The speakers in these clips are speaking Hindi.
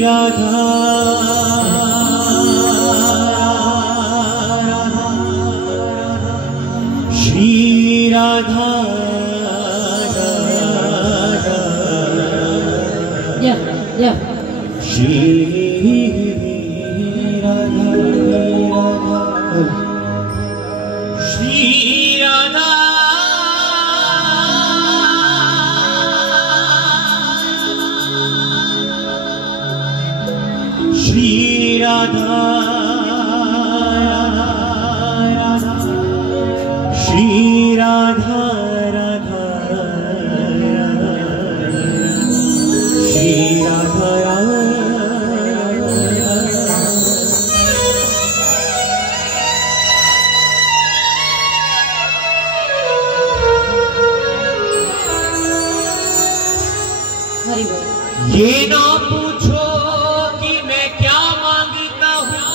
राधा श्री राधा श्री राधा श्री राधा श्री राधा श्री राधा राधा श्री राधा ये ना पूछो कि मैं क्या मांगता हूँ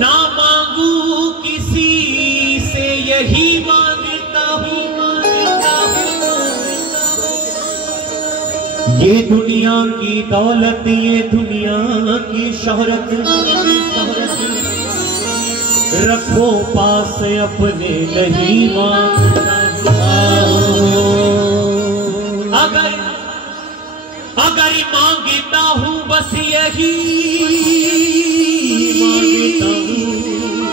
ना मांगू किसी से यही मांगता हूँ ये दुनिया की दौलत ये दुनिया की शोहरत रखो पास अपने नहीं मांगता अगर मांगता हूँ बस यही मांगता हूँ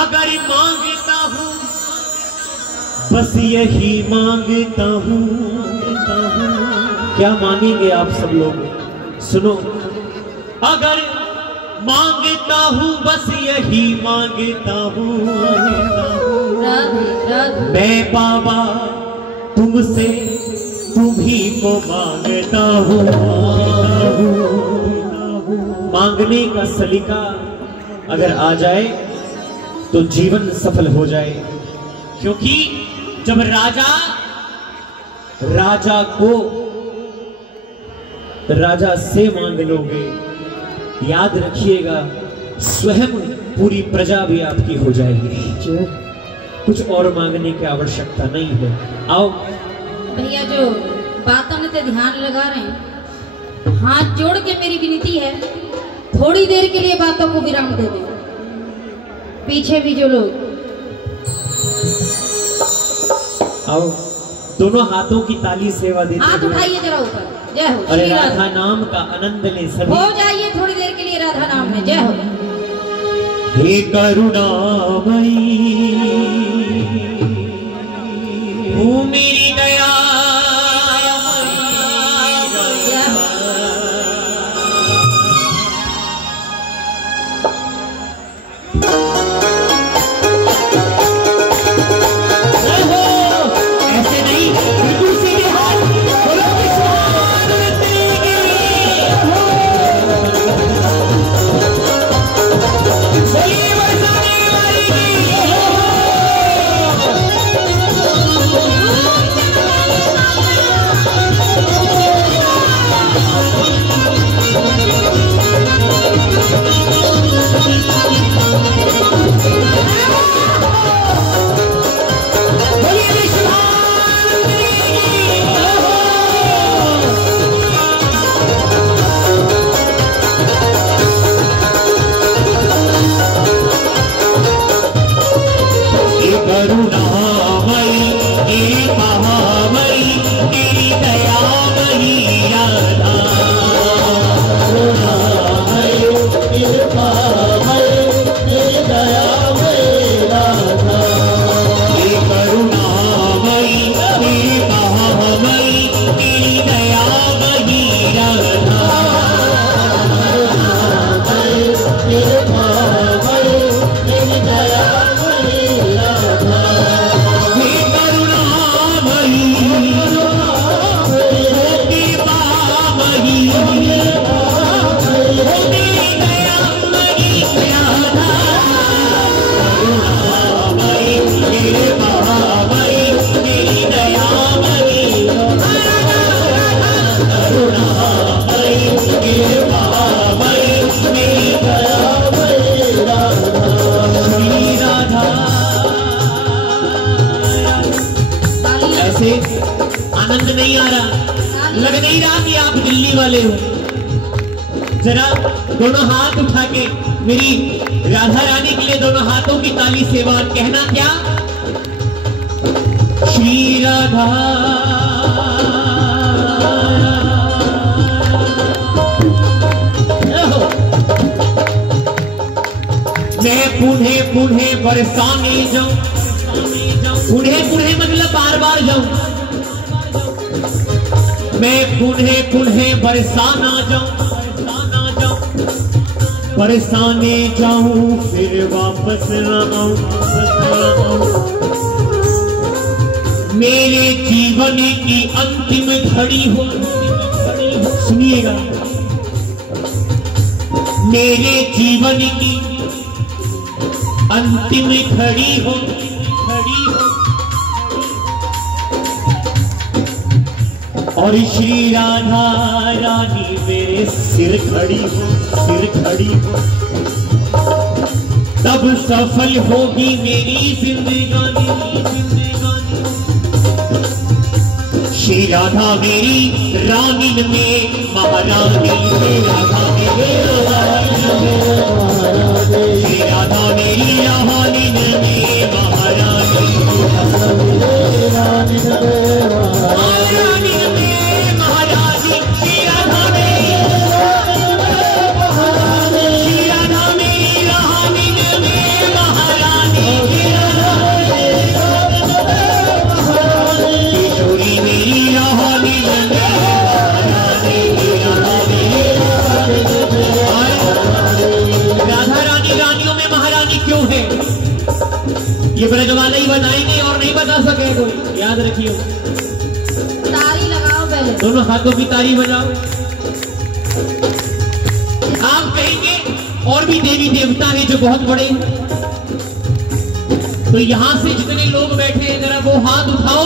अगर मांगता हूँ बस यही मांगता हूँ क्या मांगेंगे आप सब लोग सुनो अगर मांगता हूँ बस यही मांगता हूँ मैं बाबा तुमसे तुम्ही को मांगता हूँ मांगने का सलीका अगर आ जाए तो जीवन सफल हो जाए क्योंकि जब राजा से मांग लोगे याद रखिएगा स्वयं पूरी प्रजा भी आपकी हो जाएगी कुछ और मांगने की आवश्यकता नहीं है आओ भैया जो बातों में तो ध्यान लगा रहे हैं हाथ जोड़ के मेरी विनती है थोड़ी देर के लिए बातों को विराम दे दें पीछे भी जो लोग आओ दोनों हाथों की ताली सेवा देते हाथ उठाइए जरा ऊपर जय हो अरे राधा नाम का आनंद ले सभी हो जाइए थोड़ी देर के लिए राधा नाम में जय हो हे करुणामयी तू मेरी दया से आनंद नहीं आ रहा, लग नहीं रहा कि आप दिल्ली वाले हो। जरा दोनों हाथ उठा के मेरी राधा रानी के लिए दोनों हाथों की ताली से बात कहना क्या? श्री राधा मैं पुणे पुणे बरसाने जाऊं, पुणे पुणे मतलब बार बार जाऊं, मैं पुणे पुणे बरसाना जाऊं, बरसाने जाऊं फिर वापस न आऊं। मेरे जीवन की अंतिम घड़ी हो, सुनिएगा, मेरे जीवन की अंतिम घड़ी हो, और श्री राधा रानी मेरे सिर खड़ी हो, तब सफल होगी मेरी जिंदगानी। श्री राधा मेरी रानी में महारानी, राधा मेरी रानी में, श्री राधा मेरी रानी में महारानी, रानी में महारानी, श्री राधा मेरी रानी में महारानी, किशोरी मेरी रानी में राधा रानी रानियों में महारानी क्यों है? ये ब्रजवाले ही बताएंगे और नहीं बता सके कोई, याद रखिए। ताली लगाओ पहले, दोनों हाथों की ताली बजाओ। आप कहेंगे और भी देवी देवता हैं जो बहुत बड़े हैं, तो यहां से जितने लोग बैठे हैं जरा वो हाथ उठाओ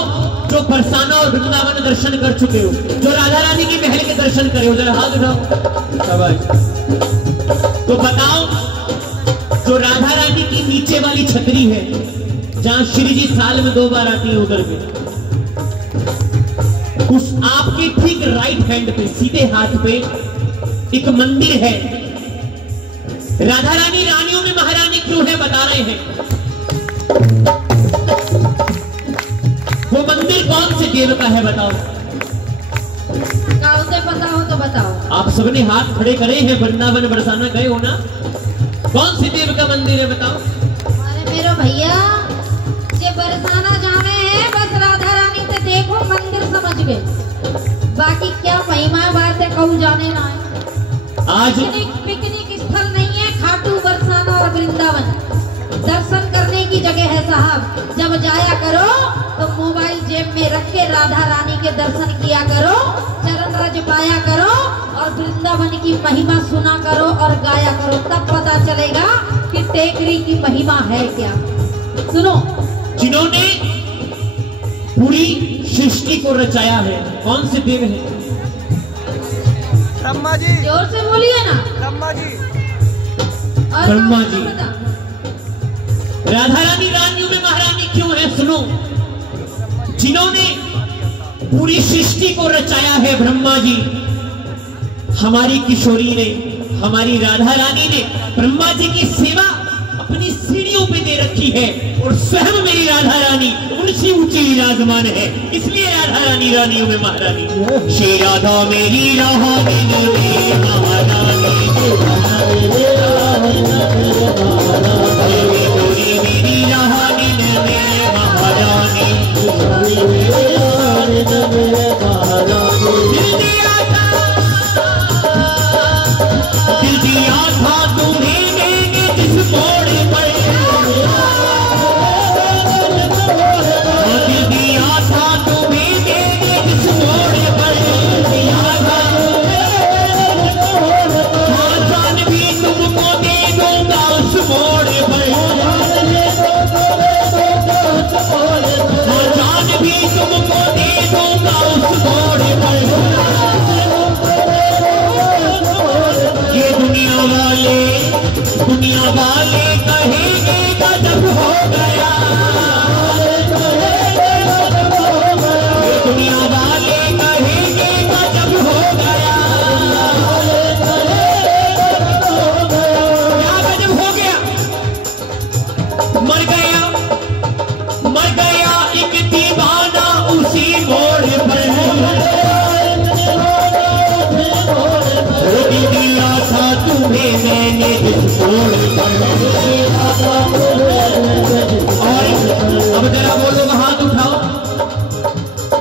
जो बरसाना और वृंदावन दर्शन कर चुके हो, जो राधा रानी की महल के दर्शन करे हो, जरा हाथ उठाओ। शाबाश। तो बताओ, जो राधा रानी की नीचे वाली छतरी है जहां श्री जी साल में 2 बार आती है उधर पे, उस आपके ठीक राइट हैंड पे, सीधे हाथ पे एक मंदिर है। राधा रानी रानियों में महारानी क्यों है बता रहे हैं। वो मंदिर कौन से देव का है बताओ? उसे पता हो तो बताओ। आप सबने हाथ खड़े करे हैं, वृंदावन बरसाना गए हो ना, कौन से देव का मंदिर है बताओ? अरे मेरे भैया, ये बरसाना जाने हैं, बस राधा रानी से देखो मंदिर समझ गए, बाकी क्या महिमा बात है कहूँ जाने ना है। आज पिकनिक स्थल नहीं है खाटू बरसाना और वृंदावन, दर्शन करने की जगह है साहब। जब जाया करो तो मोबाइल जेब में रख के राधा रानी के दर्शन किया करो, चरण रज पाया करो और वृंदावन की महिमा सुना करो और गाया करो, तब पता चलेगा कि टेकरी की महिमा है क्या। सुनो, जिन्होंने पूरी सृष्टि को रचाया है कौन से देव हैं? ब्रह्मा जी। जोर से बोलिए ना। ब्रह्मा जी। और ब्रह्मा जी। राधा रानी रानियों में महारानी क्यों है? सुनो, जिन्होंने पूरी सृष्टि को रचाया है ब्रह्मा जी, हमारी किशोरी ने, हमारी राधा रानी ने ब्रह्मा जी की सेवा अपनी सीढ़ियों पे दे रखी है, और स्वयं मेरी राधा रानी उनसे ऊंची विराजमान है, इसलिए राधा रानी रानियों में महारानी। श्री राधा मेरी रानी में महारानी, मेरी रानी में महारानी, दिल दिया था तुम्हें देंगे जिस मोड़ पर, दिल दिया था तुम्हें देंगे जिस मोड़ पर, जान भी तुमको दे दूंगा उस मोड़ पर।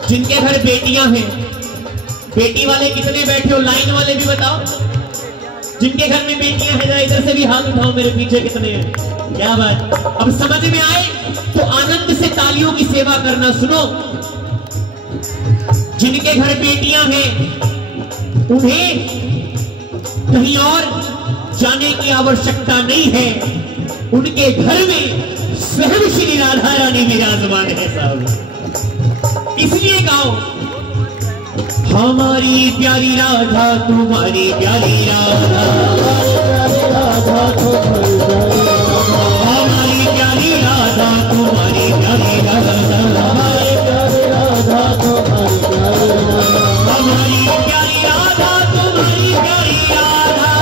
जिनके घर बेटियां हैं, बेटी वाले कितने बैठे हो, लाइन वाले भी बताओ। जिनके घर में बेटियां हैं जरा इधर से भी हाथ उठाओ, मेरे पीछे कितने हैं। क्या बात, अब समझ में आए तो आनंद से तालियों की सेवा करना। सुनो, जिनके घर बेटियां हैं उन्हें कहीं और जाने की आवश्यकता नहीं है, उनके घर में स्वयं श्री राधा रानी विराजमान है साहब। इसलिए गाओ, हमारी प्यारी राधा तुम्हारी प्यारी राधा, हमारी प्यारी राधा तुम्हारी प्यारी राधा, हमारी प्यारी राधा तुम्हारी प्यारी राधा, हमारी प्यारी राधा तुम्हारी प्यारी राधा,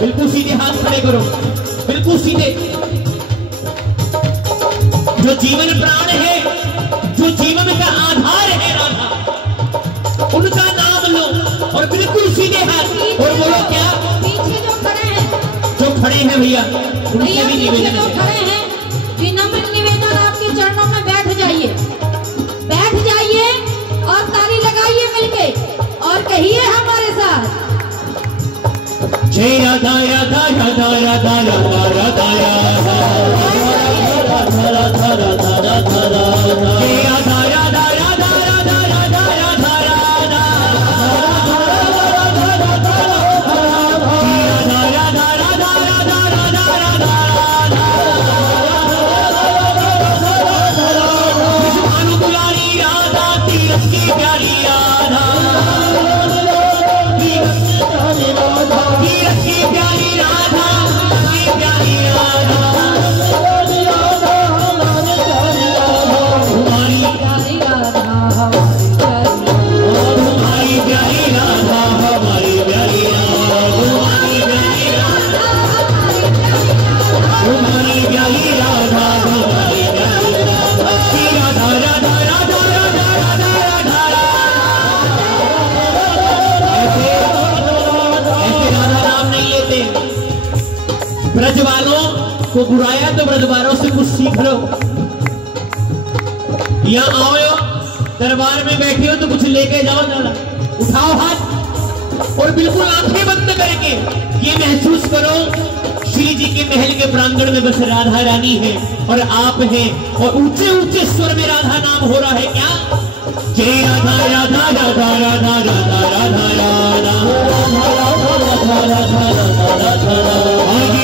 बिल्कुल सीधे हाथ खड़े करो, बिल्कुल सीधे। जो जीवन प्राण है, जो जीवन का आधार है राधा, उनका नाम लो और बिल्कुल सीधे हाथ और बोलो क्या। पीछे जो खड़े हैं, जो खड़े हैं भैया उनसे भी निवेदन जो खड़े हैं, विनम्र निवेदन आपके चरणों में बैठ जाइए, बैठ जाइए और ताली लगाइए मिलके और कहिए हमारे साथ, जय राधा राधा राधा राधा राधा राधा राधा, राधा राधा राधा राधा राधा, जय राधा राधा राधा राधा राधा राधा राधा, राधा राधा राधा राधा राधा, विष्णु दुलारी राधा तीरथ की प्यारी राधा, तीरथ की प्यारी राधा, की प्यारी राधा, हमारी प्यारी राधा हमारी प्यारी राधा, हमारी प्यारी राधा, हमारी प्यारी राधा, हमारी प्यारी राधा, श्री राधा राधा राधा राधा राधा राधा ऐसे राधा नाम नहीं लेते। ब्रज वालों को बुराया तो ब्रज वालों से कुछ सीख लो। यहाँ आओ, दरबार में बैठे हो तो कुछ लेके जाओ, जरा उठाओ हाथ और बिल्कुल आंखें बंद करके ये महसूस करो श्री जी के महल के प्रांगण में बस राधा रानी है और आप हैं, और ऊंचे ऊंचे स्वर में राधा नाम हो रहा है। क्या जय राधा राधा राधा राधा राधा राधा राधा, राधा राधा राधा राधा राधा राधा,